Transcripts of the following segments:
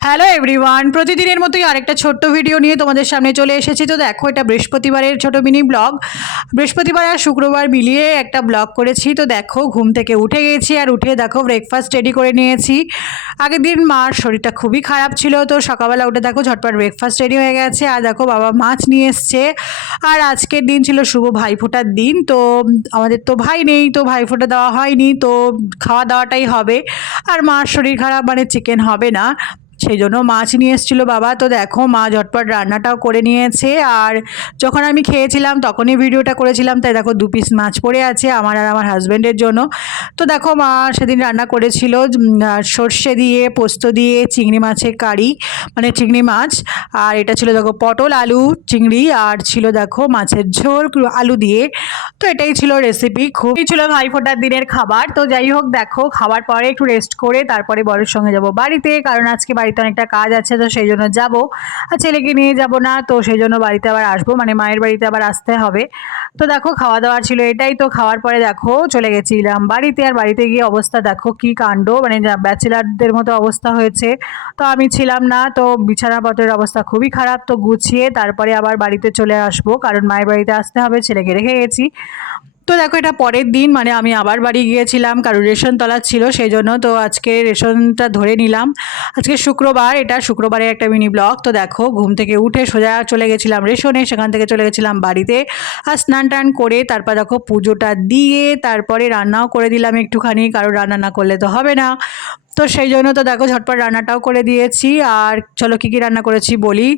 Hello everyone প্রতিদিনের মতোই আরেকটা ছোট্ট ভিডিও নিয়ে তোমাদের সামনে চলে এসেছি। তো দেখো, এটা বৃহস্পতিবারের ছোট মিনি ব্লগ বৃহস্পতিবার আর শুক্রবার মিলিয়ে একটা ব্লগ করেছি। তো দেখো, ঘুম থেকে উঠে গেছি আর উঠে দেখো ব্রেকফাস্ট রেডি করে নিয়েছি। আগের দিন মার শরীরটা খুবই খারাপ ছিল, তো সকালবেলা উঠে দেখো, ঝটপট ব্রেকফাস্ট রেডি হয়ে গেছে। আর দেখো, বাবা মাছ নিয়ে এসছে। আর আজকের দিন ছিল শুভ ভাইফোঁটার দিন, তো আমাদের তো ভাই নেই, তো ভাইফোঁটা দেওয়া হয়নি, তো খাওয়া দাওয়াটাই হবে। আর মার শরীর খারাপ মানে চিকেন হবে না। সেই জন্য মাছ নিয়ে এসেছিল বাবা। তো দেখো, মা ঝটপট রান্নাটাও করে নিয়েছে। আর যখন আমি খেয়েছিলাম, তখনই ভিডিওটা করেছিলাম, তাই দেখো দু পিস মাছ পড়ে আছে আমার আর আমার হাজব্যান্ডের জন্য। তো দেখো, মা সেদিন রান্না করেছিল সর্ষে দিয়ে, পোস্ত দিয়ে, চিংড়ি মাছের কারি মানে চিংড়ি মাছ। আর এটা ছিল দেখো পটল, আলু, চিংড়ি, আর ছিল দেখো মাছের ঝোল, আলু দিয়ে। তো এটাই ছিল রেসিপি খুবই ছিল ভাইফোঁটার দিনের খাবার। তো যাই হোক, দেখো, খাবার পরে একটু রেস্ট করে তারপরে বরের সঙ্গে যাব বাড়িতে। কারণ আজকে বাড়িতে অনেকটা কাজ আছে, তো সেই জন্য যাব। আর ছেলেকে নিয়ে যাব না, তো সেই জন্য বাড়িতে আবার আসব। মানে মায়ের বাড়িতে আবার আসতে হবে। তো দেখো খাওয়া দাওয়া ছিল এটাই। তো খাওয়ার পরে দেখো, চলে গেছিলাম বাড়িতে। আর বাড়িতে গিয়ে অবস্থা দেখো, কি কাণ্ড। মানে ব্যাচেলারদের মতো অবস্থা হয়েছে। তো আমি ছিলাম না, তো বিছানাপত্রের অবস্থা খুবই খারাপ। তো গুছিয়ে তারপরে আবার বাড়িতে চলে আসব। কারণ মায়ের বাড়িতে আসতে হবে, ছেলেকে রেখে গেছি। তো দেখো, এটা পরের দিন মানে আমি আবার বাড়ি গিয়েছিলাম, কারণ রেশন তলা ছিল, সেই জন্য তো আজকে রেশনটা ধরে নিলাম। আজকে শুক্রবার, এটা শুক্রবারে একটা মিনি ব্লগ তো দেখো, ঘুম থেকে উঠে সোজা চলে গেছিলাম রেশনে, সেখান থেকে চলে গেছিলাম বাড়িতে। আর স্নান টান করে, তারপর দেখো, পুজোটা দিয়ে, তারপরে রান্নাও করে দিলাম একটুখানি, কারণ রান্না না করলে তো হবে না। তো সেই জন্য তো দেখো ঝটপট রান্নাটাও করে দিয়েছি। আর চলো কী কী রান্না করেছি বলি?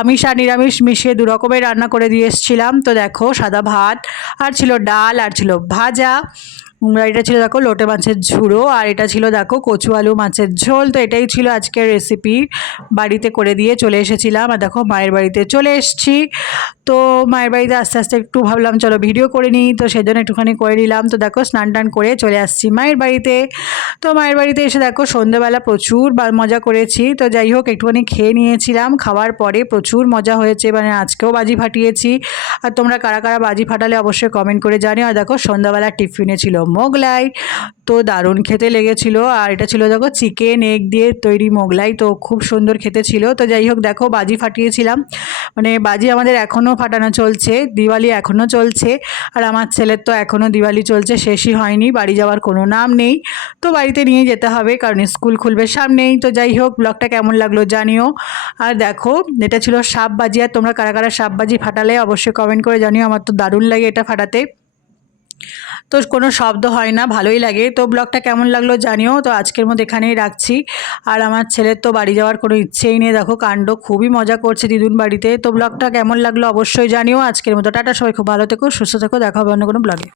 আমিষ আর নিরামিষ মিশিয়ে দু রকমের রান্না করে দিয়ে এসেছিলাম। তো দেখো সাদা ভাত, আর ছিল ডাল, আর ছিল ভাজা। এটা ছিল দেখো লোটে মাছের ঝুড়ো, আর এটা ছিল দেখো কচু আলু মাছের ঝোল। তো এটাই ছিল আজকের রেসিপি বাড়িতে করে দিয়ে চলে এসেছিলাম, আর দেখো মায়ের বাড়িতে চলে এসেছি। তো মায়ের বাড়িতে আস্তে আস্তে একটু ভাবলাম, চলো ভিডিও করে নিই। তো সেই জন্য একটুখানি করে নিলাম। তো দেখো, স্নান টান করে চলে আসছি মায়ের বাড়িতে। তো মায়ের বাড়িতে এসে দেখো সন্ধ্যেবেলা প্রচুর মজা করেছি। তো যাই হোক, একটুখানি খেয়ে নিয়েছিলাম। খাওয়ার পরে প্রচুর মজা হয়েছে। মানে আজকেও বাজি ফাটিয়েছি। আর তোমরা কারা কারা বাজি ফাটালে অবশ্যই কমেন্ট করে জানিও। আর দেখো সন্ধ্যাবেলা টিফিনে ছিল মোগলাই। তো দারুণ খেতে লেগেছিল। আর এটা ছিল দেখো, চিকেন এগ দিয়ে তৈরি মোগলাই। তো খুব সুন্দর খেতে ছিল। তো যাই হোক, দেখো, বাজি ফাটিয়েছিলাম। মানে বাজি আমাদের এখনও ফাটানো চলছে, দিওয়ালি এখনও চলছে, আর আমার ছেলের তো এখনও দিওয়ালি চলছে, শেষই হয়নি, বাড়ি যাওয়ার কোনো নাম নেই। তো বাড়িতে নিয়ে যেতে হবে, কারণ স্কুল খুলবে সামনেই। তো যাই হোক, ব্লগটা কেমন লাগল জানিও। আর দেখো, এটা ছিল সাপ বাজি আর তোমরা কারা কারা সাপ বাজি ফাটালে অবশ্যই কমেন্ট করে জানিও, আমার তো দারুণ লাগে এটা ফাটাতে। তো কোনো শব্দ হয় না, ভালোই লাগে। তো ব্লগটা কেমন লাগল জানিও। তো আজকের মতো এখানেই রাখছি। আর আমার ছেলের তো বাড়ি যাওয়ার কোনো ইচ্ছেই নেই। দেখো, কাণ্ড খুবই মজা করছে দিদুন বাড়িতে। তো ব্লগটা কেমন লাগল অবশ্যই জানিও। আজকের মতো টাটা, সবাই খুব ভালো থেকো, সুস্থ থেকো, দেখা হবে অন্য কোনো ব্লগে।